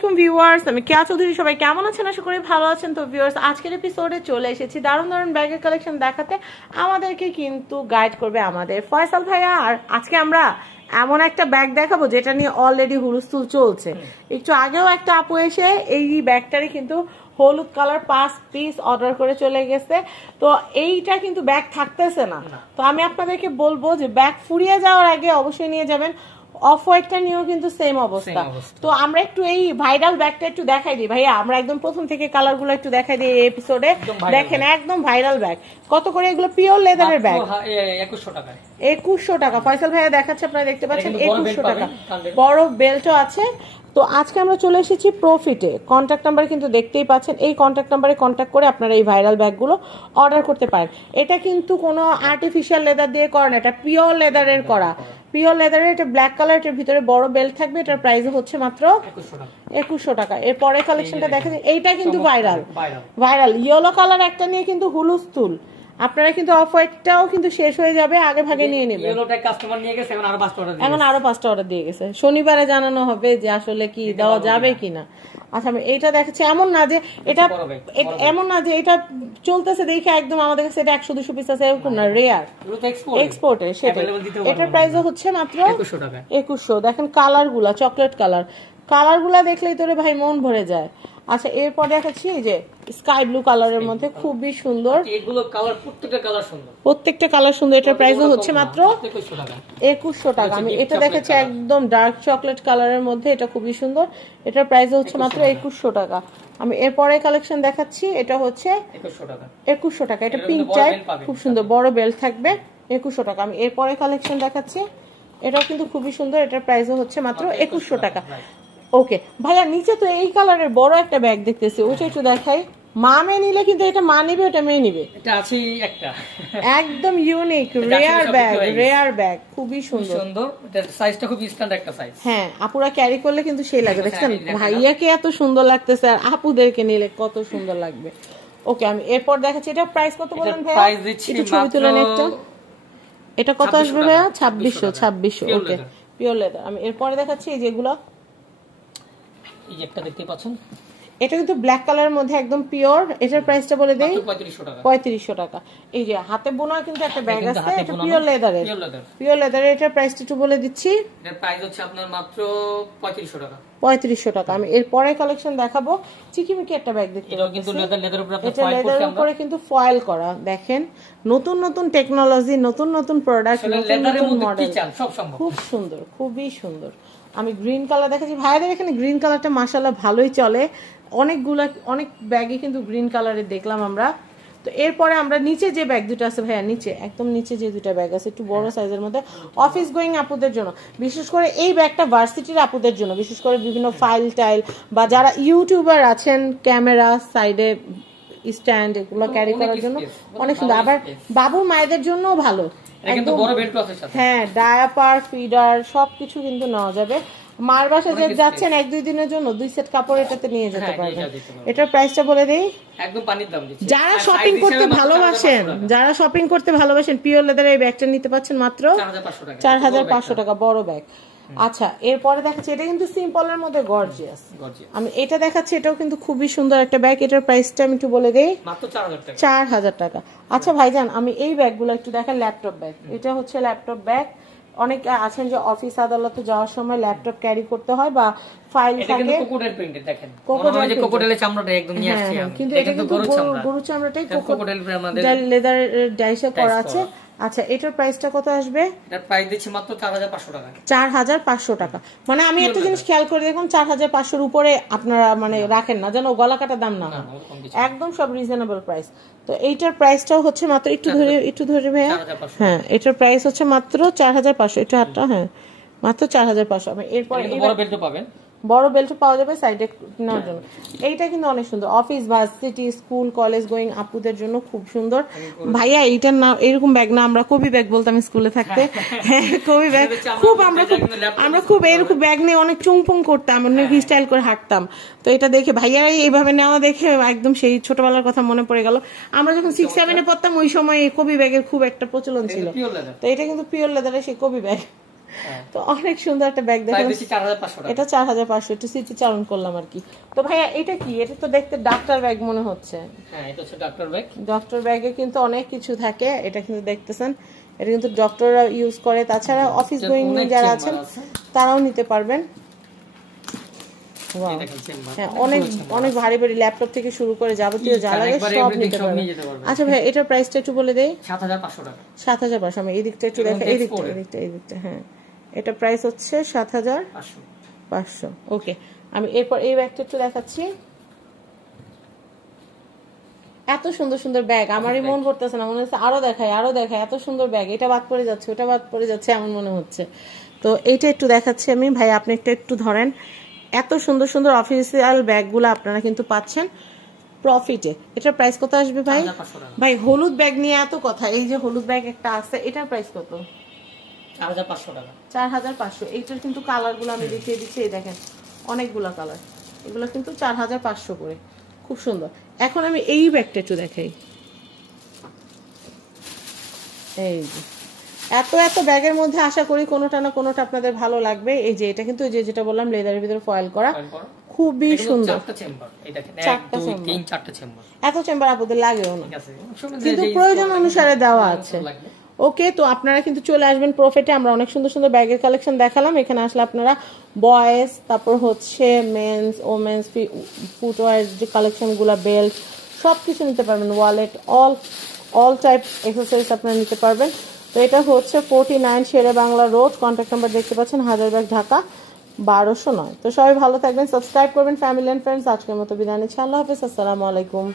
আলাইকুম ভিউয়ার্স, আমি কেয়া চৌধুরী। সবাই কেমন আছেন? আশা করি ভালো আছেন। তো ভিউয়ার্স, আজকের এপিসোডে চলে এসেছি দারুণ দারুণ ব্যাগের কালেকশন দেখাতে। আমাদেরকে কিন্তু গাইড করবে আমাদের ফয়সাল ভাইয়া। আর আজকে আমরা এমন একটা ব্যাগ দেখাবো যেটা নিয়ে অলরেডি হুলস্থুল চলছে। একটু আগেও একটা আপু এসে এই ব্যাগটারই কিন্তু হলুদ কালার 5 পিস অর্ডার করে চলে গেছে। তো এইটা কিন্তু ব্যাগ থাকতেছে না। তো আমি আপনাদেরকে বলবো যে ব্যাগ ফুরিয়ে যাওয়ার আগে অবশ্যই নিয়ে যাবেন। অফ হোয়াইটটা নিয়েও কিন্তু সেম অবস্থা। তো আমরা একটু এই ভাইরাল ব্যাগটা একটু দেখাই দিই ভাইয়া। আমরা একদম প্রথম থেকে কালারগুলো একটু দেখাই দিই এই এপিসোডে। দেখেন একদম ভাইরাল ব্যাগ। কত করে এগুলো? পিওর লেদারের ব্যাগ, 2100 টাকা। 2100 টাকা ফয়সাল ভাইয়া দেখাচ্ছে, আপনারা দেখতে পাচ্ছেন 2100 টাকা। বড় বেল্টও আছে। তো আজকে আমরা চলে এসেছি প্রফিটে। কন্ট্যাক্ট নাম্বার কিন্তু দেখতেই পাচ্ছেন। এই কন্ট্যাক্ট নাম্বারে কন্ট্যাক্ট করে আপনারা এই ভাইরাল ব্যাগগুলো অর্ডার করতে পারেন। এটা কিন্তু কোনো আর্টিফিশিয়াল লেদার দিয়ে করা না, এটা পিওর লেদারের করা। পিওর লেদারের, এটা ব্ল্যাক কালার, এটার ভিতরে বড় বেল্ট থাকবে। এটার প্রাইস হচ্ছে মাত্র 2100 টাকা। এর পরে কালেকশনটা দেখা যায়, এইটা কিন্তু ভাইরাল ইয়েলো কালার একটা নিয়ে কিন্তু হুলস্থুল। আপনারা কিন্তু অফ হোয়াইটটাও কিন্তু শেষ হয়ে যাবে, আগে ভাগে নিয়ে নেবেন। ইয়েলোটা কাস্টমার নিয়ে গেছে, এখন আরো 5টা অর্ডার দিয়ে গেছে। শনিবারে জানানো হবে যে আসলে কি দেওয়া যাবে কিনা। আচ্ছা, আমি এইটা দেখাচ্ছি। এমন না যে এটা চলতেছে দেখে একদম আমাদের কাছে এটা 100-200 পিস আছে এরকম না, রেয়ার এক্সপোর্টে। সেটা এটার প্রাইস হচ্ছে মাত্র 2100। দেখেন কালারগুলা, চকলেট কালারগুলা দেখলেই তোরে ভাই মন ভরে যায়। আচ্ছা, এরপর দেখাচ্ছি এই যে স্কাই ব্লু কালারের মধ্যে খুবই সুন্দর। এগুলো কালার প্রত্যেকটা কালার সুন্দর। এটার প্রাইস হচ্ছে মাত্র 2100 টাকা। আমি এটা দেখাচ্ছি একদম ডার্ক চকলেট কালারের মধ্যে, এটা খুবই সুন্দর। এটার প্রাইস হচ্ছে মাত্র 2100 টাকা। আমি এরপরে কালেকশন দেখাচ্ছি, এটা হচ্ছে 2100 টাকা। এটা পিঙ্ক টাইপ, খুব সুন্দর, বড় বেল্ট থাকবে, 2100 টাকা। আমি এরপরে কালেকশন দেখাচ্ছি, এটাও কিন্তু খুবই সুন্দর। এটার প্রাইস হচ্ছে মাত্র 2100 টাকা। ওকে ভাইয়া, নিচে তো এই কালারের বড় একটা ব্যাগ দেখতেছি, ওইটা একটু দেখাই। মা মেয়ে নিলে কিন্তু এটা মা নিবে, ওটা মেয়ে নিবে। এটা আছে একটা একদম ইউনিক রেয়ার ব্যাগ, খুবই সুন্দর। এটার সাইজটা খুব স্ট্যান্ডার্ড একটা সাইজ। হ্যাঁ, আপুরা ক্যারি করলে কিন্তু সেই লাগবে। দেখছেন ভাইয়াকে এত সুন্দর লাগতেছে, আর আপুদেরকে নিলে কত সুন্দর লাগবে। ওকে, আমি এরপর দেখাচ্ছি। এটা প্রাইস কত বলেন ভাইয়া? প্রাইস দিচ্ছি ছবি তুলেন একটা। এটা কত আসবে ভাইয়া? 2600। ওকে, পিওর লেদার। আমি এরপরে দেখাচ্ছি এই যেগুলো, এই যে একটা দেখতে পাচ্ছেন, এটা কিন্তু ব্ল্যাক কালারের মধ্যে একদম পিওর। এটার প্রাইসটা বলে দেই, 3500 টাকা। এই যে হাতে বোনা কিন্তু একটা ব্যাগ আছে, এটা পিওর লেদারের। এটার প্রাইসটা একটু বলে দিচ্ছি। এটার প্রাইস হচ্ছে আপনার মাত্র 3500 টাকা। 3500 টাকা। আমি এর পরে কালেকশন দেখাবো। চিকিমিকি একটা ব্যাগ দেখতে পাচ্ছেন, কিন্তু লেদারের উপরে আপনারা ফয়েল করতে, লেদারের উপরে কিন্তু ফয়েল করা। দেখেন নতুন নতুন টেকনোলজি, নতুন প্রোডাক্ট, নতুন মডেল, সব সম্ভব। খুব সুন্দর, খুবই সুন্দর। আমি গ্রিন কালার দেখাচ্ছি ভাইয়াদের। এখানে গ্রিন কালারটা মাশাআল্লাহ ভালোই চলে। অনেক ব্যাগে কিন্তু গ্রিন কালারের দেখলাম আমরা। তো এরপরে আমরা নিচে যে ব্যাগ দুটো আছে ভাইয়া, একদম নিচে যে দুটো ব্যাগ আছে একটু বড় সাইজের মধ্যে, অফিস গোয়িং আপুদের জন্য। বিশেষ করে এই ব্যাগটা ভার্সিটির আপুদের জন্য, বিশেষ করে বিভিন্ন ফাইল টাইল বা যারা ইউটিউবার আছেন, ক্যামেরা সাইডে স্ট্যান্ড, এগুলো ক্যারি করার জন্য অনেক সুন্দর। আবার বাবুর মায়েদের জন্যও ভালো। হ্যাঁ, ডায়াপার, ফিডার সবকিছু কিন্তু নেওয়া যাবে। মার বাসা যাচ্ছেন 1-2 দিনের জন্য 2 সেট কাপড় এটাতে নিয়ে যেতে পারবেন। এটার প্রাইসটা বলে দেই, একদম পানির দাম দিচ্ছি। যারা শপিং করতে ভালোবাসেন পিওর লেদারের এই ব্যাগটা নিতে পাচ্ছেন মাত্র 4500 টাকা, বড় ব্যাগ। আচ্ছা, এরপরে দেখাচ্ছি, এটা কিন্তু সিম্পলের মধ্যে গর্জিয়াস। আমি এটা দেখাচ্ছি, এটাও কিন্তু খুবই সুন্দর একটা ব্যাগ। এটার প্রাইসটা আমি একটু বলে দেই, মাত্র 4000 টাকা। আচ্ছা ভাইজান, আমি এই ব্যাগগুলো একটু দেখেন। ল্যাপটপ ব্যাগ, এটা হচ্ছে ল্যাপটপ ব্যাগ। অনেক আছেন যে অফিস আদালতে যাওয়ার সময় ল্যাপটপ ক্যারি করতে হয় বা ফাইল থাকে। কোকোডেল প্রিন্টেড দেখেন, কোকোডেলের চামড়াটা একদম নিয়ে আসছে আমি, কিন্তু এটা কিন্তু গরু চামড়াটাই কোকোডেল আমাদের লেদার ডাইসে করা আছে। আচ্ছা, এটার প্রাইসটা কত আসবে? এটার প্রাইস দিচ্ছি মাত্র 4500 টাকা। 4500 টাকা। মানে আমি একটা জিনিস খেয়াল করে দেখুন, 4500 এর উপরে আপনারা মানে রাখেন না, যেন গলা কাটা দাম না হয়, একদম সব রিজনেবল প্রাইস। তো এইটার প্রাইসটাও হচ্ছে মাত্র, একটু ধরে ভাইয়া, হ্যাঁ, এটার প্রাইস হচ্ছে মাত্র 4500। এটা হাতটা, হ্যাঁ, মাত্র 4500। আমি এরপরে বড় বেল্ট পাবেন, বড় বেল্ট পাওয়া যাবে সাইডে নেওয়ার জন্য। এইটা কিন্তু অনেক সুন্দর, office, varsity, school, college going আপুদের জন্য খুব সুন্দর। ভাইয়া এইটার নাম এরকম ব্যাগ না, আমরা কবি ব্যাগ বলতাম স্কুলে থাকতে। হ্যাঁ, কবি ব্যাগ। আমরা খুব এরকম ব্যাগ নিয়ে অনেক চুংপুং করতাম, অনেক স্টাইল করে হাঁটতাম। তো এটা দেখে ভাইয়া এইভাবে নেওয়া দেখে একদম সেই ছোটবেলার কথা মনে পড়ে গেল। আমরা যখন 6-7-এ পড়তাম ওই সময় কবি ব্যাগের খুব একটা প্রচলন ছিল। তো এটা কিন্তু পিওর লেদারের সেই কবি ব্যাগ। তো অনেক সুন্দর একটা ব্যাগ দেখেন, 4500 টাকা। এটা 4500, একটু স্মৃতিচারণ করলাম আর কি। তো ভাইয়া এটা কি? এটা তো দেখতে ডাক্তার ব্যাগ মনে হচ্ছে। হ্যাঁ এটা হচ্ছে ডক্টর ব্যাগ। ডক্টর ব্যাগে কিন্তু অনেক কিছু থাকে, এটা কিন্তু দেখতেছেন, এটা কিন্তু ডক্টররা ইউজ করে, তাছাড়া অফিস গোয়িং যারা আছেন তারাও নিতে পারবেন। হ্যাঁ অনেক অনেক ভারী ভারী ল্যাপটপ থেকে শুরু করে যাবতীয় যা লাগে সব নিতে পারবেন। আচ্ছা ভাই এটার প্রাইসটা একটু বলে দেই। 7500 টাকা। 7500। আমি এই দিকটা একটু দেখা, এই দিকটা হ্যাঁ, এটা প্রাইস হচ্ছে 7500। ওকে, আমি এরপর এই ব্যাগটা একটু দেখাচ্ছি। এত সুন্দর সুন্দর ব্যাগ, আমারই মন করতেছে না, মনে হচ্ছে আরো দেখায় আরো দেখায়, এত সুন্দর ব্যাগ, এটা বাদ পড়ে যাচ্ছে ওটা বাদ পড়ে যাচ্ছে এমন মনে হচ্ছে। তো এইটা একটু দেখাচ্ছি আমি, ভাই আপনি একটু ধরেন। এত সুন্দর সুন্দর অফিসিয়াল ব্যাগগুলো আপনারা কিন্তু পাচ্ছেন প্রফিটে। এটার প্রাইস কত আসবে ভাই? ভাই হলুদ ব্যাগ নিয়ে এত কথা, এই যে হলুদ ব্যাগ একটা আছে, এটার প্রাইস কত? 4500 টাকা। 4500। এইটার কিন্তু কালার গুলো আমি দেখিয়ে দিচ্ছি, এই দেখেন অনেকগুলা কালার, এগুলো কিন্তু 4500 করে, খুব সুন্দর। এখন আমি এই ব্যাগটা একটু দেখাই, এই যে এত এত ব্যাগের মধ্যে আশা করি কোনোটা না কোনোটা আপনাদের ভালো লাগবে। এই যে এটা কিন্তু যেটা বললাম লেদারের ভিতরে ফয়েল করা, খুবই সুন্দর। এত চেম্বার আপনাদের লাগেও না, কিন্তু প্রয়োজন অনুসারে দেওয়া আছে। ওকে, তো আপনারা কিন্তু চলে আসবেন প্রফিটে। আমরা অনেক সুন্দর সুন্দর ব্যাগের কালেকশন দেখালাম, এখানে আসলে আপনারা বয়েজ, তারপর হচ্ছে মেন্স, ওমেন্স, ফুটওয়্যার যে কালেকশনগুলো, বেল্ট সবকিছু নিতে পারবেন, ওয়ালেট, অল টাইপ এক্সেসরিজ আপনারা নিতে পারবেন। তো এটা হচ্ছে 49 শেরে বাংলা রোড, কন্ট্যাক্ট নাম্বার দেখতে পাচ্ছেন, হাজারবাগ, ঢাকা 1209। তো সবাই ভালো থাকবেন, সাবস্ক্রাইব করবেন ফ্যামিলি এন্ড ফ্রেন্ডস। আজকের মতো বিদায় নিচ্ছি, আল্লাহ হাফেজ, আসসালামু আলাইকুম।